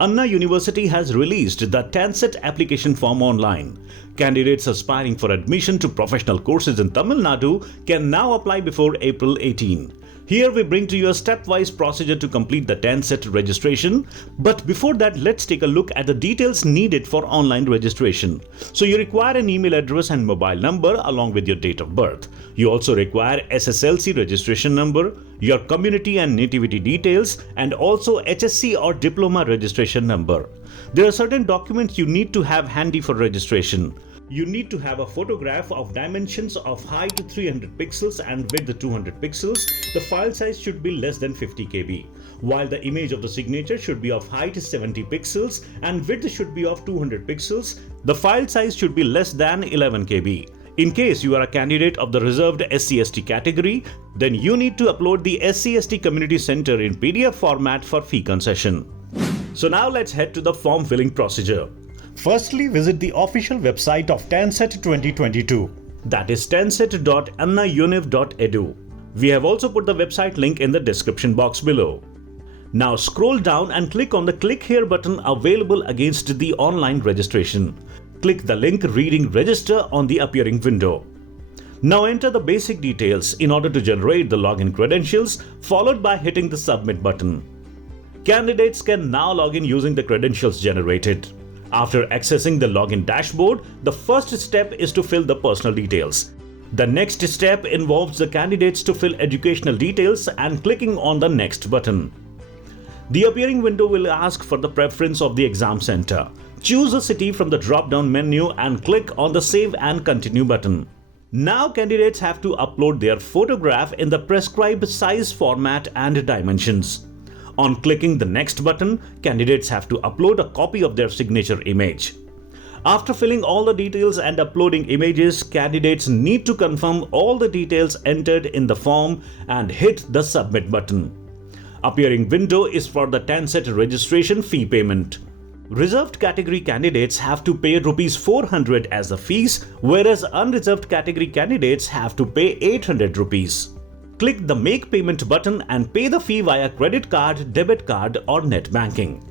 Anna University has released the TANCET application form online. Candidates aspiring for admission to professional courses in Tamil Nadu can now apply before April 18. Here we bring to you a stepwise procedure to complete the TANCET registration. But before that, let's take a look at the details needed for online registration. So you require an email address and mobile number along with your date of birth. You also require SSLC registration number, your community and nativity details, and also HSC or diploma registration number. There are certain documents you need to have handy for registration. You need to have a photograph of dimensions of height 300 pixels and width 200 pixels. The file size should be less than 50 KB, while the image of the signature should be of height 70 pixels and width should be of 200 pixels. The file size should be less than 11 KB. In case you are a candidate of the reserved SC/ST category, then you need to upload the SC/ST Community Center in PDF format for fee concession. So now let's head to the form filling procedure. Firstly, visit the official website of TANCET 2022. That is tancet.annauniv.edu. We have also put the website link in the description box below. Now scroll down and click on the Click Here button available against the online registration. Click the link reading Register on the appearing window. Now enter the basic details in order to generate the login credentials, followed by hitting the Submit button. Candidates can now log in using the credentials generated. After accessing the login dashboard, the first step is to fill the personal details. The next step involves the candidates to fill educational details and clicking on the Next button. The appearing window will ask for the preference of the exam center. Choose a city from the drop-down menu and click on the Save and Continue button. Now candidates have to upload their photograph in the prescribed size, format and dimensions. On clicking the Next button, candidates have to upload a copy of their signature image. After filling all the details and uploading images, candidates need to confirm all the details entered in the form and hit the Submit button. Appearing window is for the TANCET registration fee payment. Reserved category candidates have to pay ₹400 as the fees, whereas unreserved category candidates have to pay ₹800. Click the Make Payment button and pay the fee via credit card, debit card or net banking.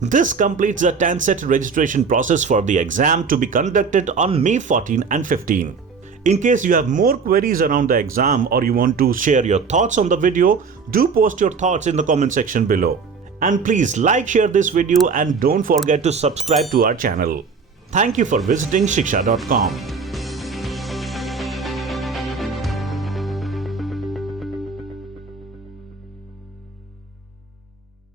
This completes the TANCET registration process for the exam to be conducted on May 14 and 15. In case you have more queries around the exam or you want to share your thoughts on the video, do post your thoughts in the comment section below. And please like, share this video and don't forget to subscribe to our channel. Thank you for visiting shiksha.com.